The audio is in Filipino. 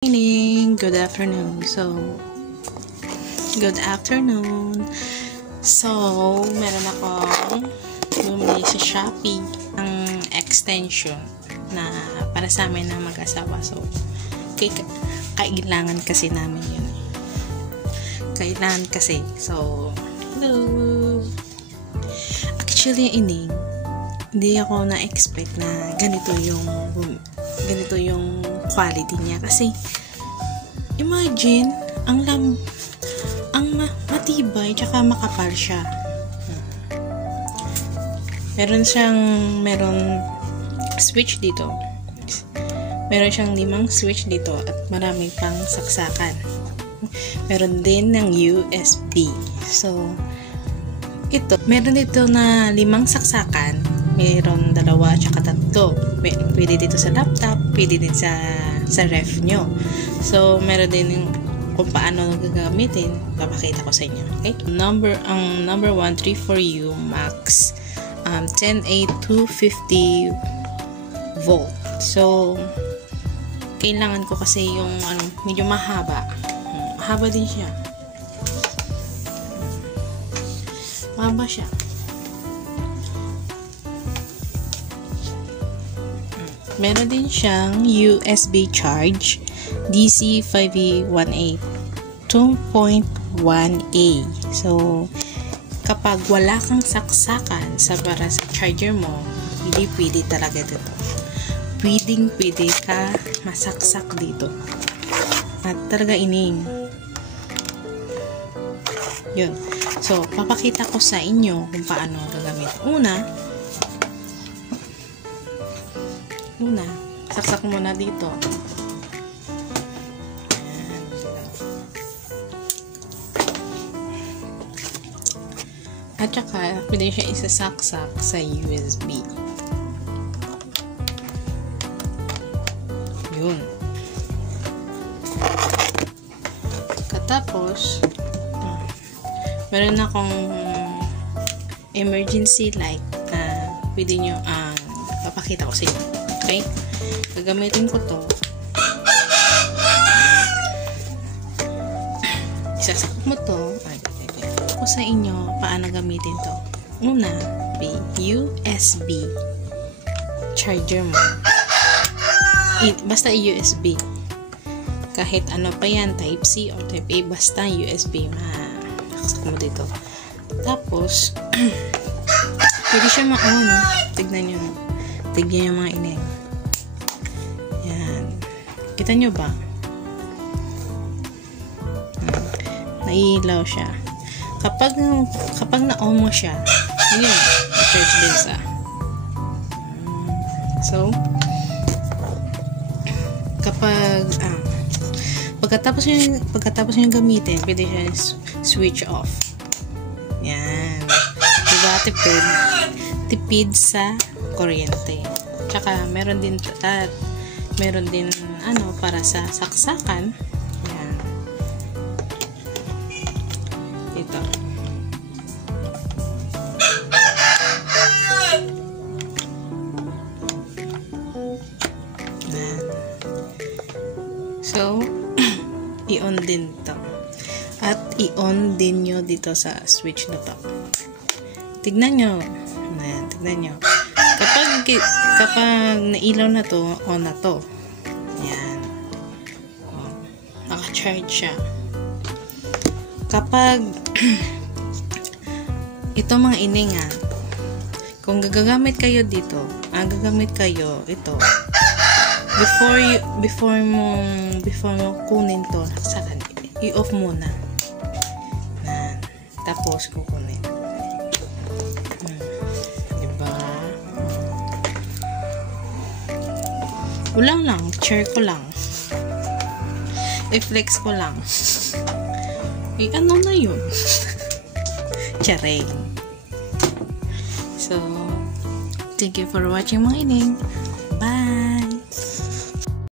Morning, good afternoon. Good afternoon. Meron akong bumili sa Shopee ng extension na para sa amin na mag-asawa. Kailangan kasi namin yun. Kailangan kasi. Hello. Actually, hindi ako na-expect na ganito yung quality niya, kasi imagine ang matibay tsaka makapal siya. Meron switch dito. Meron siyang 5 switch dito at marami pang saksakan. Meron din ng USB. Meron dito na 5 saksakan. Meron 2 tsaka 3. Pwede dito sa laptop, pwede din sa ref nyo. Meron din yung kung paano gagamitin, papakita ko sa inyo. Okay? Ang number 1, 3 4U Max 10A 250 volt. Kailangan ko kasi yung medyo mahaba. Mahaba din siya. Mahaba siya. Meron din siyang USB charge DC 5E18 2.1A. Kapag wala kang saksakan para sa charger mo, hindi pwede talaga dito. Pwede ka masaksak dito. At talaga Yun. Papakita ko sa inyo kung paano gagamit. Una, saksak muna dito. At saka, pwede siya isasaksak sa USB. Yun. Katapos, meron akong emergency light na pwede nyo, papakita ko sa inyo. Okay? Gagamitin ko to. Isasakot mo to. Ko sa inyo paano gamitin to. Una, USB charger mo. Basta USB. Kahit ano pa yan, type C or type A, basta USB, makasakot mo dito. Tapos, pwede siya ma-on. Tignan nyo yung mga ineng. Yan. Kita nyo ba? Nailaw siya. Kapag na-on mo siya, yun, charge din sa. Pagkatapos nyo gamitin, pwede siya switch off. Yan. Diba, tipid sa kuryente. Tsaka meron din para sa saksakan. Yan. Ito. Yan. I-on din to. At i-on din nyo dito sa switch na to. Tignan nyo. Kapag nailaw na to, on na to. Yan. Naka-charge siya. Kapag ito mga ining kung gagamit kayo dito, gagamit kayo ito. Before mo kunin to, i-off muna. Tapos kukunin. Ulang lang, share ko lang. I-flex ko lang. Ano na yun? Charing. Thank you for watching mga ining. Bye!